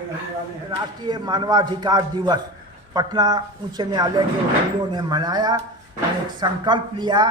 राष्ट्रीय मानवाधिकार दिवस पटना उच्च न्यायालय के वकीलों ने मनाया और एक संकल्प लिया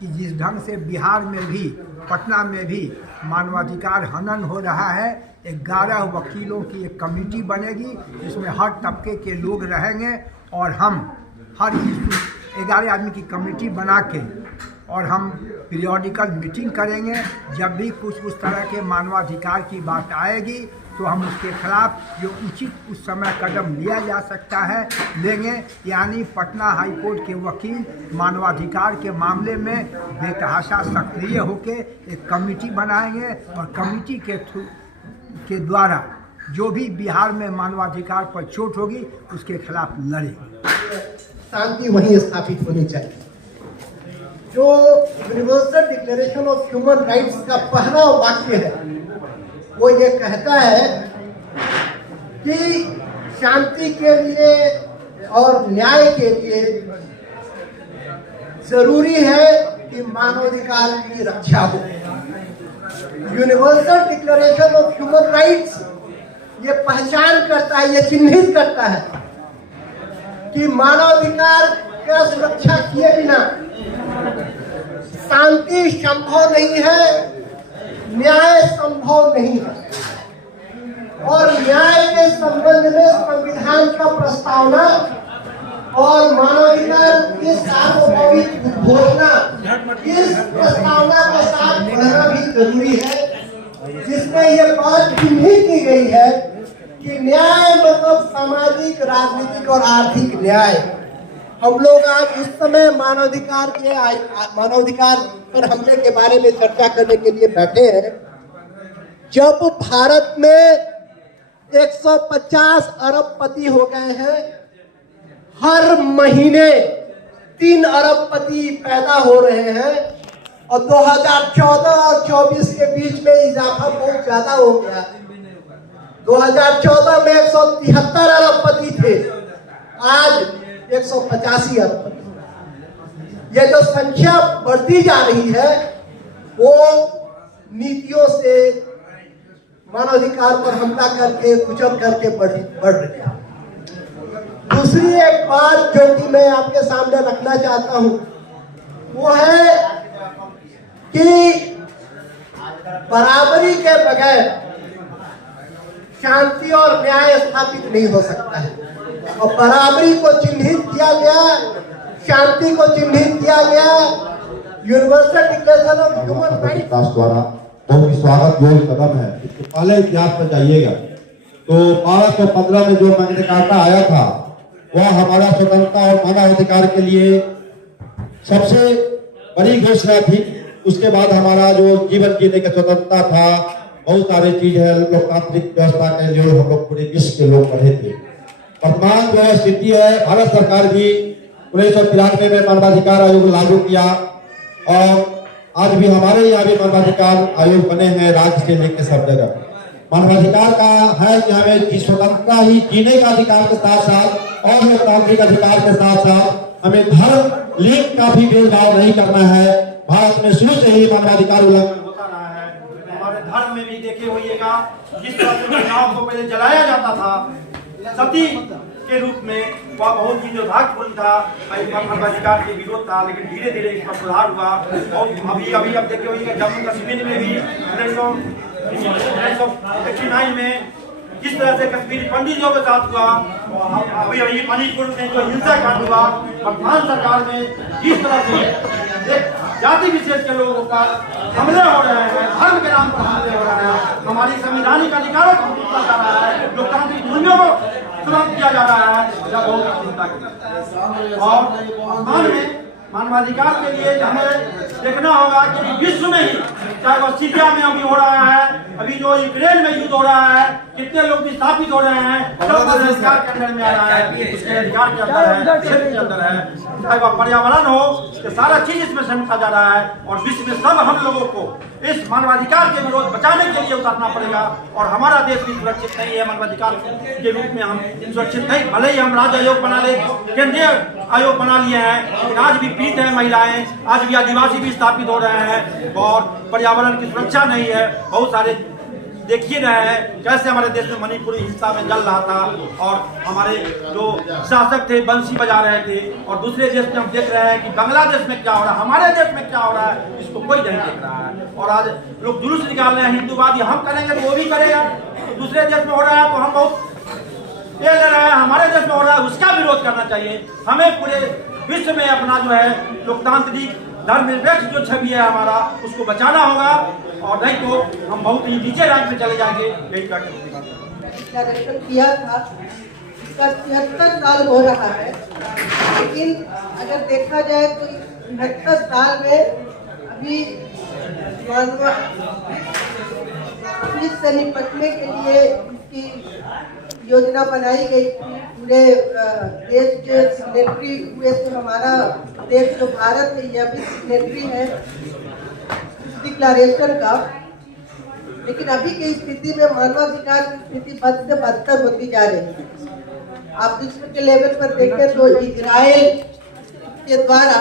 कि जिस ढंग से बिहार में भी, पटना में भी मानवाधिकार हनन हो रहा है, 11 वकीलों की एक कमेटी बनेगी जिसमें हर तबके के लोग रहेंगे और हम हर इशू 11 आदमी की कमेटी बना के और हम पीरियोडिकल मीटिंग करेंगे। जब भी कुछ उस तरह के मानवाधिकार की बात आएगी तो हम उसके खिलाफ जो उचित उस समय कदम लिया जा सकता है लेंगे। यानी पटना हाई कोर्ट के वकील मानवाधिकार के मामले में बेतहाशा सक्रिय होकर एक कमेटी बनाएंगे और कमेटी के द्वारा जो भी बिहार में मानवाधिकार पर चोट होगी उसके खिलाफ लड़ेंगे। शांति वहीं स्थापित होनी चाहिए। जो universal declaration of human rights का पहला वाक्य है वो ये कहता है कि शांति के लिए और न्याय के लिए जरूरी है कि मानवाधिकार की रक्षा हो। Universal declaration of human rights ये पहचान करता है, ये चिन्हित करता है कि मानवाधिकार का सुरक्षा किए बिना शांति संभव नहीं है, न्याय संभव नहीं है। और न्याय के संबंध में संविधान का प्रस्तावना और मानवाधिकार की सार्वभौमिक घोषणा, इस प्रस्तावना के साथ पढ़ना भी जरूरी है, जिसमें यह बात चिन्हित की गई है कि न्याय मतलब सामाजिक, राजनीतिक और आर्थिक न्याय। हम लोग आज इस समय मानवाधिकार पर हमले के बारे में चर्चा करने के लिए बैठे हैं। जब भारत में 150 अरबपति हो गए हैं, हर महीने 3 अरबपति पैदा हो रहे हैं और 2014 और 24 के बीच में इजाफा बहुत ज्यादा हो गया। 2014 में 173 अरबपति थे, आज 185 अरबपति। यह जो संख्या बढ़ती जा रही है वो नीतियों से मानवाधिकार पर हमला करके, कुचल करके बढ़ रही है। दूसरी एक बात जो कि मैं आपके सामने रखना चाहता हूं वो है कि बराबरी के बगैर शांति और न्याय स्थापित नहीं हो सकता है। और बराबरी को चिन्हित किया गया, शांति को चिन्हित किया गया universal declaration of human rights द्वारा बहुत ही स्वागत योग्य कदम है। इसके पहले इतिहास पर जाइएगा तो 1215 में जो मैग्ना कार्टा आया था वह हमारा स्वतंत्रता और मानवाधिकार के लिए सबसे बड़ी घोषणा थी। उसके बाद हमारा जो जीवन जीने का स्वतंत्रता था, बहुत सारी चीज है, लोकतांत्रिक व्यवस्था के लिए हम लोग पूरे विश्व के लोग पढ़े थे। वर्तमान जो स्थिति है, भारत सरकार भी 1993 में मानवाधिकार आयोग लागू किया और आज भी हमारे यहाँ भी मानवाधिकार आयोग बने हैं, राज्य से लेकर सब जगह। मानवाधिकार का है कि हमें स्वतंत्रता ही जीने का अधिकार के साथ साथ और लोकतांत्रिक अधिकार के साथ साथ हमें धर्म लिंग का भी भेदभाव नहीं करना है। भारत में शुरू से ही मानवाधिकार उल्लंघन होता रहा है। हमारे धर्म में भी देखे होइएगा, जिस तरह से महिलाओं को पहले जलाया जाता था सती के रूप में, वह बहुत ही दुर्भाग्यपूर्ण था, मानवाधिकार के विरोध था। लेकिन धीरे धीरे इसका सुधार हुआ और अभी अब देखे होइएगा जम्मू कश्मीर में भी 1989 में जिस तरह से कश्मीरी पंडितों के साथ हुआ, अभी मणिपुर में जो हिंसा कांड हुआ, वर्तमान सरकार में जिस तरह से जाति विशेष के लोगों का हमले हो रहे हैं, धर्म के नाम पर हमले हो रहे हैं, हमारी संवैधानिक अधिकारों को टूटा जा रहा है, लोकतांत्रिक मूल्यों को तुरंत किया जा रहा है, यह बहुत चिंता की। और वर्तमान में मानवाधिकार के लिए हमें देखना होगा कि विश्व में ही, चाहे वो सीरिया में अभी हो रहा है, अभी जो यूक्रेन में युद्ध हो रहा है, कितने लोग विस्थापित हो रहे हैं, सब अधिकार के अंदर में आ रहा है, उसके अधिकार के अंदर है, क्षेत्र के अंदर है। चाहे वह पर्यावरण हो, ये सारा चीज इसमें समेटा जा रहा है और विश्व में सब हम लोगों को इस मानवाधिकार के विरोध बचाने के लिए उतारना पड़ेगा। और हमारा देश भी सुरक्षित नहीं है मानवाधिकार के रूप में, हम सुरक्षित नहीं। भले ही हम राज्य आयोग बना ले, केंद्रीय आयोग बना लिए हैं, लेकिन आज भी पीड़ित है महिलाएं, आज भी आदिवासी भी स्थापित हो रहे हैं और पर्यावरण की सुरक्षा नहीं है। बहुत सारे देखिए रहे हैं कैसे हमारे देश में मणिपुरी हिंसा में जल रहा था और हमारे जो शासक थे बंसी बजा रहे थे, और दूसरे देश में हम देख रहे हैं कि बांग्लादेश में क्या हो रहा है, हमारे देश में क्या हो रहा है, इसको कोई नहीं देख रहा है। और आज लोग जुलूस निकाल रहे हैं हिंदूवादी, हम करेंगे तो वो भी करेगा। दूसरे देश में हो रहा है तो हम बहुत ये ले रहे हैं, हमारे देश में हो रहा है उसका विरोध करना चाहिए। हमें पूरे विश्व में अपना जो है लोकतांत्रिक धर्मनिरपेक्ष जो छवि है हमारा, उसको बचाना होगा, और नहीं तो हम बहुत ही नीचे रैंक में चले जाएंगे। यही डिक्लेरेशन किया था, इसका 73 साल हो रहा है, लेकिन अगर देखा जाए तो 73 साल में अभी पुलिस से निपटने के लिए इसकी योजना बनाई गई थी। पूरे देश के सिग्नेटरी हुए थे, हमारा देश जो भारत है यह भी सिग्नेटरी है इस डिक्लेरेशन का। लेकिन अभी की स्थिति में मानवाधिकार की स्थिति बद से बदतर होती जा रही है। आप विश्व के लेवल पर देखें तो इजराइल के द्वारा,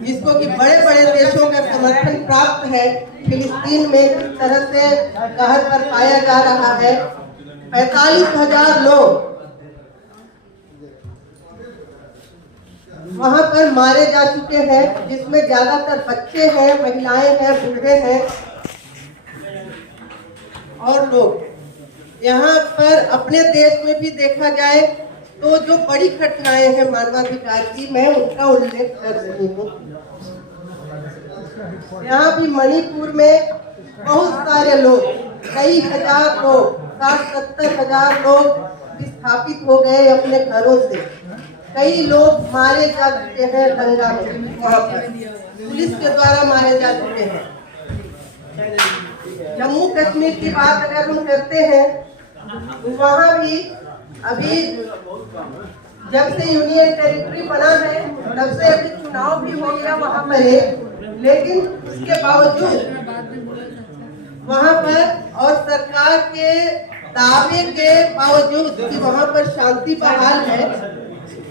जिसको कि बड़े बड़े देशों का समर्थन प्राप्त है, फिलिस्तीन में किस तरह से कहर पर पाया जा रहा है। 45,000 लोग वहां पर मारे जा चुके हैं, जिसमें ज्यादातर बच्चे हैं, महिलाएं हैं, बूढ़े हैं और लोग। यहाँ पर अपने देश में भी देखा जाए तो जो बड़ी घटनाएं हैं मानवाधिकार की, मैं उनका उल्लेख कर रही हूँ। यहाँ भी मणिपुर में बहुत सारे लोग, कई हजार लोग, 60-70 हजार लोग विस्थापित हो गए अपने घरों से। कई लोग मारे जा चुके हैं दंगा में, वहाँ पर पुलिस के द्वारा मारे जा चुके हैं। जम्मू कश्मीर की बात अगर हम करते हैं तो वहाँ भी अभी जब से यूनियन टेरिटरी बना है तब से अभी चुनाव भी हो गया वहाँ पर, लेकिन उसके बावजूद वहाँ पर और सरकार के दावे के बावजूद कि वहाँ पर शांति बहाल है,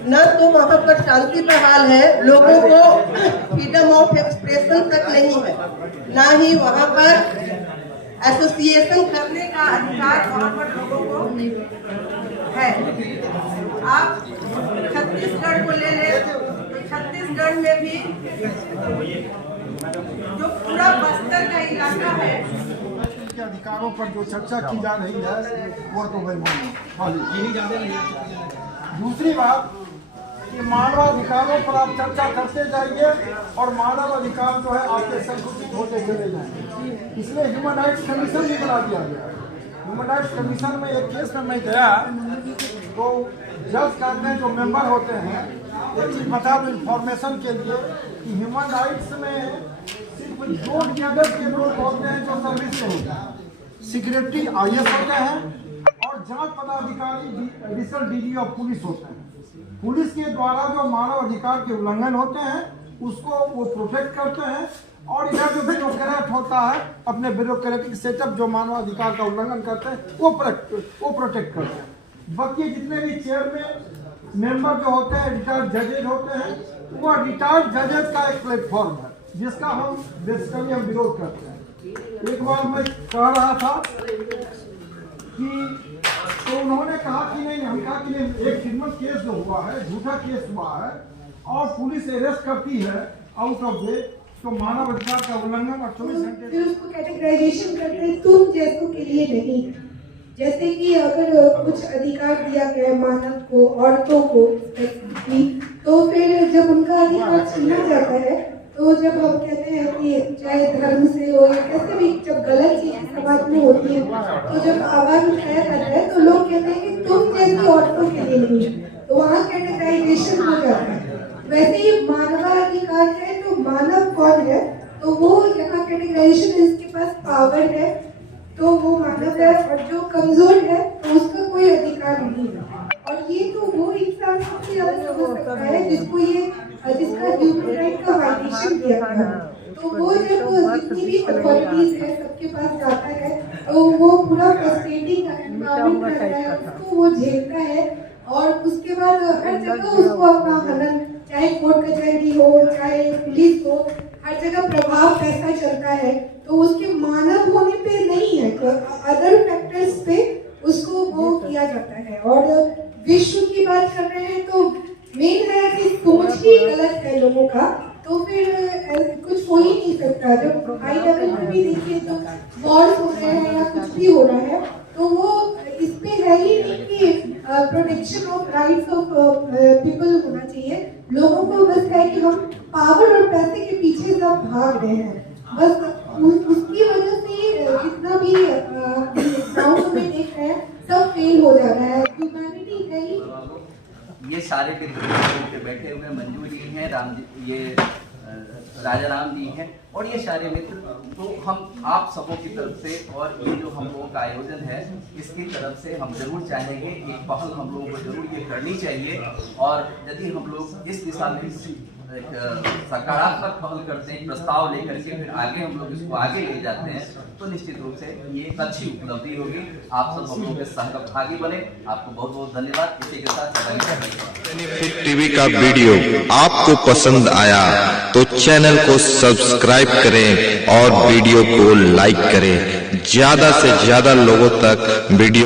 न तो वहाँ पर शांति बहाल है, लोगों को फ्रीडम ऑफ एक्सप्रेशन तक नहीं है, ना ही वहाँ पर एसोसिएशन करने का अधिकार वहाँ पर लोगों को है। आप छत्तीसगढ़ को ले लें तो छत्तीसगढ़ में भी जो पूरा बस्तर का इलाका है, के अधिकारों पर जो चर्चा की जा रही है वो तो भाई दूसरी बात कि मानवाधिकारों पर आप चर्चा करते जाइए और मानव अधिकार जो है आपके संकुचित होते चले जाएंगे। इसलिए ह्यूमन राइट्स कमीशन भी बना दिया गया। ह्यूमन राइट्स कमीशन में एक केस में मैं गया तो जज करते हैं जो मेंबर होते हैं, एक चीज बता दूं इंफॉर्मेशन के लिए कि ह्यूमन राइट्स में सिर्फ 2 कैडर के लोग होते हैं जो सर्विस में होते हैं, सिक्योरिटी IS होते हैं और जांच पदाधिकारी एडिशनल DG ऑफ पुलिस होते हैं। पुलिस के द्वारा जो मानव अधिकार के उल्लंघन होते हैं उसको वो प्रोटेक्ट करते हैं, और इधर जो ब्यूरोक्रेट होता है अपने ब्यूरोक्रेटिक सेटअप जो मानव अधिकार का उल्लंघन करते हैं वो प्रोटेक्ट करते हैं। बाकी जितने भी चेयरमैन मेंबर जो होते हैं रिटायर्ड जजेज होते हैं, वो रिटायर्ड जजेज का एक प्लेटफॉर्म है जिसका हम बेसिकली हम विरोध करते हैं। एक बार मैं कह रहा था कि तो उन्होंने कहा कि नहीं, हम कहा कि नहीं, एक क्रिमिनल केस जो हुआ है, झूठा केस हुआ है और पुलिस अरेस्ट करती है आउट ऑफ वे, तो मानव अधिकार का उल्लंघन और 24 घंटे फिर उसको कैटेगराइजेशन करते हैं तुम जैसों के लिए नहीं। जैसे कि अगर कुछ अधिकार दिया गया है मानव को, औरतों को, तो फिर जब उनका अधिकार छीना जाता है तो जब हम कहते हैं कि चाहे धर्म से हो या कैसे भी, जब गलत चीज समाज में होती है तो जब आवाज उठाया जाता है तो लोग कहते हैं कि तुम जैसी औरतों के लिए नहीं, तो वहाँ कैटेगराइजेशन हो जाता है। वैसे ही मानवाधिकार है तो मानव कौन है, तो वो यहाँ कैटेगराइजेशन इसके पास पावर है तो वो मानव है, और जो कमजोर है तो उसका कोई अधिकार नहीं है। और ये तो वो इंसान सबसे ज्यादा समझ सकता है जिसका ह्यूमन राइट का वायलेशन किया गया। तो वो जब जितनी भी अथॉरिटीज है सबके पास जाता है तो वो पूरा फ्रस्ट्रेटिंग एनवायरनमेंट रहता है, उसको वो झेलता है और उसके बाद हर जगह उसको अपना हनन, चाहे कोर्ट कचहरी हो चाहे पुलिस हो, हर जगह प्रभाव कैसा चलता है तो उसके मानव होने पे नहीं है, तो अदर फैक्टर्स पे उसको वो किया जाता है। और विश्व की बात कर रहे हैं तो मेन है कि सोच ही गलत है लोगों का, तो फिर कुछ हो ही नहीं सकता। जब हाई लेवल पे भी देखिए तो वॉर्स हो रहे हैं या कुछ भी हो रहा है, तो वो इस पे है ही नहीं कि protection of rights of people होना चाहिए। लोगों को बस है कि हम पावर और पैसे के पीछे सब भाग रहे हैं, बस उसकी वजह से जितना भी ग्राउंड में देख रहे हैं सब फेल हो जा रहा है। ह्यूमैनिटी है ही। ये सारे विद्रोही के बैठे हुए मंजू जी हैं, राम जी, ये राजा राम जी हैं और ये सारे मित्र, तो हम आप सबों की तरफ से और ये जो हम लोगों का आयोजन है इसकी तरफ से हम जरूर चाहेंगे एक पहल हम लोगों को जरूर ये करनी चाहिए। और यदि हम लोग इस दिशा में सकारात्मक पहल करते हैं, प्रस्ताव लेकर के फिर आगे हम लोग इसको आगे ले जाते हैं, तो निश्चित रूप से ये अच्छी उपलब्धि होगी। आप सब हम लोगों के सहभागी बने, आपको बहुत बहुत धन्यवाद। इसी के साथ बेनिफिट टीवी का वीडियो आपको पसंद आया तो चैनल को सब्सक्राइब करें और वीडियो को लाइक करें, ज्यादा से ज्यादा लोगों तक वीडियो